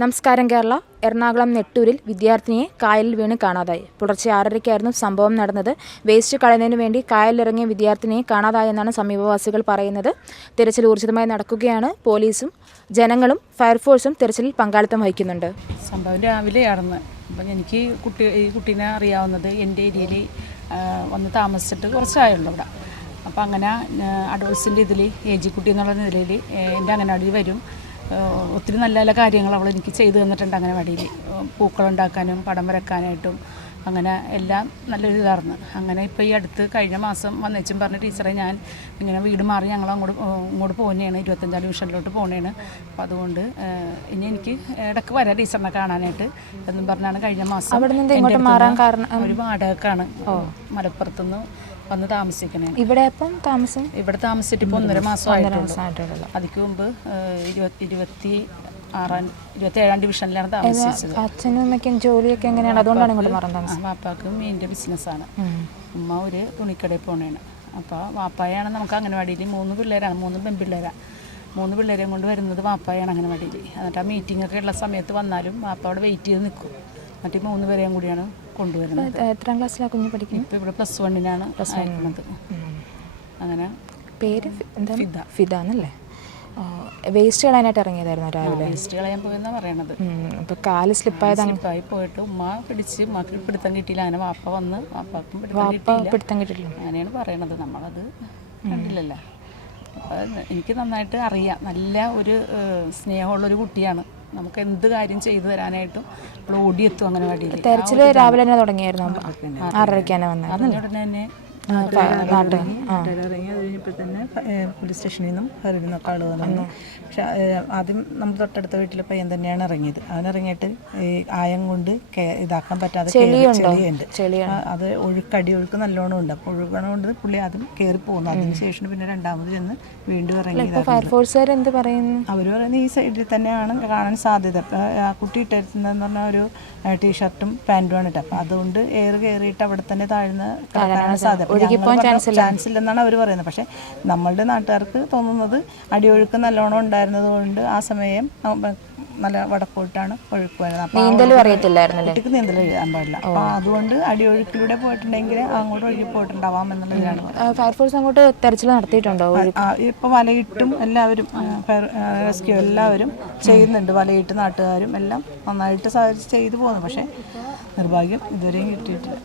നമസ്കാരം കേരള. എറണാകുളം നെട്ടൂരിൽ വിദ്യാർത്ഥിനിയെ കായലിൽ വീണ് കാണാതായി. പുലർച്ചെ 6:30-ക്കായിരുന്നു സംഭവം നടന്നത്. വേസ്റ്റ് കളയുന്നതിന് വേണ്ടി കായലിലിറങ്ങിയ വിദ്യാർത്ഥിനിയെ കാണാതായെന്നാണ് സമീപവാസികൾ പറയുന്നത്. തിരച്ചിൽ ഊർജിതമായി നടക്കുകയാണ്. പോലീസും ജനങ്ങളും ഫയർഫോഴ്സും തിരച്ചിലിൽ പങ്കാളിത്തം വഹിക്കുന്നുണ്ട്. സംഭവം രാവിലെയാണെന്ന്. അപ്പം എനിക്ക് ഈ കുട്ടീനെ അറിയാവുന്നത് എൻ്റെ ഏരിയയിൽ വന്ന് താമസിച്ചിട്ട് കുറച്ചായുള്ളൂ ഇവിടെ. അപ്പോൾ അങ്ങനെ അഡോൾസിൻ്റെ ഇതിൽ AG കുട്ടി എന്നുള്ള നിലയിൽ എൻ്റെ അംഗനവാടിയിൽ വരും. ഒത്തിരി നല്ല നല്ല കാര്യങ്ങൾ അവൾ എനിക്ക് ചെയ്തു തന്നിട്ടുണ്ട്. അംഗനവാടിയിൽ പൂക്കളുണ്ടാക്കാനും പടം വരക്കാനായിട്ടും അങ്ങനെ എല്ലാം നല്ലൊരു ഇതായിരുന്നു. അങ്ങനെ ഇപ്പോൾ ഈ അടുത്ത് കഴിഞ്ഞ മാസം വന്നേച്ചും പറഞ്ഞ ടീച്ചറെ ഞാൻ ഇങ്ങനെ വീട് മാറി ഞങ്ങൾ ഇങ്ങോട്ട് പോകുന്നതാണ്, 25-ാം ഡിവിഷനിലോട്ട് പോകുന്നതാണ്. അപ്പോൾ അതുകൊണ്ട് ഇനി എനിക്ക് ഇടയ്ക്ക് വരാം ടീച്ചറിനെ കാണാനായിട്ട് എന്നും പറഞ്ഞാണ് കഴിഞ്ഞ മാസം ഒരു വാടകക്കാണ് മലപ്പുറത്തുനിന്ന് വന്ന് താമസിക്കണേ. ഇവിടെ ഇവിടെ താമസിച്ചിട്ട് ഇപ്പോൾ 1.5 മാസമായിട്ടുള്ളൂ. അതിക്ക് മുമ്പ് 27-ാം ഡിവിഷനിലാണ് താമസിച്ചത്. അച്ഛനും അമ്മയ്ക്കും ജോലിയൊക്കെ എങ്ങനെയാണ്? അതുകൊണ്ടാണ് ഇങ്ങോട്ട് മാറാൻ താമസം. വാപ്പാക്കും മീനിൻ്റെ ബിസിനസ്സാണ്. ഉമ്മ ഒരു തുണിക്കടയിൽ പോണേണ്. അപ്പോൾ വാപ്പായാണ് നമുക്ക് അംഗനവാടിയിൽ 3 പിള്ളേരാണ്, 3 പെൺപിള്ളേരാണ്. 3 പിള്ളേരെയും കൊണ്ട് വരുന്നത് വാപ്പായാണ് അംഗനവാടിയിൽ. എന്നിട്ട് ആ മീറ്റിങ്ങൊക്കെ ഉള്ള സമയത്ത് വന്നാലും വാപ്പ അവിടെ വെയിറ്റ് ചെയ്ത് നിൽക്കും. മറ്റേ 3 പേരെയും കൂടിയാണ് കൊണ്ടുവരുന്നത്. എത്രാം ക്ലാസ്സിലാണ് കുഞ്ഞ് പഠിക്കുന്നത്? ഇപ്പോൾ ഇവിടെ +1-നാണ് അയക്കുന്നത്. അങ്ങനെ പേര് എന്താ? ഫിദ എന്നല്ലേ? വേസ്റ്റ് കളയാനായിട്ട് ഇറങ്ങിയതായിരുന്നു രാവിലെ. വേസ്റ്റ് കളയാൻ പോയെന്നാണ് പറയണത്. അപ്പോൾ കാല് സ്ലിപ്പായി പോയിട്ട് ഉമ്മ പിടിച്ച് ഉമ്മക്ക് പിടുത്തം കിട്ടിയില്ല. അങ്ങനെ വാപ്പ വന്ന് വാപ്പാക്കും പിടുത്തം കിട്ടില്ല അങ്ങനെയാണ് പറയണത്. നമ്മളത് കണ്ടില്ലല്ലോ. എനിക്ക് നന്നായിട്ട് അറിയാം. നല്ല ഒരു സ്നേഹമുള്ളൊരു കുട്ടിയാണ്. നമുക്ക് എന്ത് കാര്യം ചെയ്തു തരാനായിട്ടും നമ്മൾ ഓടിയെത്തും അംഗനവാടിയിൽ. തെരച്ചിൽ രാവിലെ തന്നെ തുടങ്ങിയായിരുന്നു. 6:30-ക്കാണ് വന്നത്. ഉടനെ തന്നെ ഇറങ്ങി. അത് കഴിഞ്ഞപ്പോൾ തന്നെ പോലീസ് സ്റ്റേഷനിൽ നിന്നും ഹരിൽ നിന്നൊക്കെ ആൾ വന്നു. പക്ഷെ ആദ്യം നമ്മൾ തൊട്ടടുത്ത വീട്ടിലെ പയ്യൻ തന്നെയാണ് ഇറങ്ങിയത്. അവനിറങ്ങിയിട്ട് ഈ ആയം കൊണ്ട് ഇതാക്കാൻ പറ്റാതെ ചെളിയുണ്ട്. അത് അടിയൊഴുക്ക് നല്ലോണം ഉണ്ട്. അപ്പോൾ ഒഴുകണം കൊണ്ട് പുള്ളി ആദ്യം കയറി പോകുന്നു. അതിനുശേഷം പിന്നെ രണ്ടാമത് ചെന്ന് വീണ്ടും ഇറങ്ങി. ഫയർഫോഴ്സുകാർ എന്ത് പറയുന്നു? അവർ പറയുന്നത് ഈ സൈഡിൽ തന്നെയാണ് കാണാൻ സാധ്യത. ആ കുട്ടി ഇട്ടിരുന്നതെന്ന് പറഞ്ഞാൽ ഒരു ടീഷർട്ടും പാൻറ്റുമാണ് ഇട്ടത്. അപ്പോൾ അതുകൊണ്ട് കയറിയിട്ട് അവിടെ തന്നെ താഴ്ന്ന് കിടക്കാനാണ് സാധ്യത. ചാൻസ് ഇല്ലെന്നാണ് അവർ പറയുന്നത്. പക്ഷെ നമ്മളുടെ നാട്ടുകാർക്ക് തോന്നുന്നത് അടിയൊഴുക്ക് നല്ലോണം ഉണ്ടായിരുന്നത് കൊണ്ട് ആ സമയം നല്ല വടക്കോട്ടാണ് ഒഴുക്ക് വരുന്നത്. കുട്ടിക്ക് നീന്തൽ എഴുതാൻ പാടില്ല. അപ്പോൾ അതുകൊണ്ട് അടിയൊഴുക്കിലൂടെ പോയിട്ടുണ്ടെങ്കിൽ അങ്ങോട്ട് ഒഴുകി പോയിട്ടുണ്ടാവാം എന്നുള്ളതാണ്. ഫയർഫോഴ്സ് അങ്ങോട്ട് തെരച്ചിൽ നടത്തിയിട്ടുണ്ടോ? ഇപ്പോൾ വലയിട്ടും എല്ലാവരും റെസ്ക്യൂ എല്ലാവരും ചെയ്യുന്നുണ്ട്. വലയിട്ട് നാട്ടുകാരും എല്ലാം നന്നായിട്ട് സഹായിച്ച് ചെയ്തു പോകുന്നു. പക്ഷേ നിർഭാഗ്യം ഇതുവരെയും കിട്ടിയിട്ടില്ല.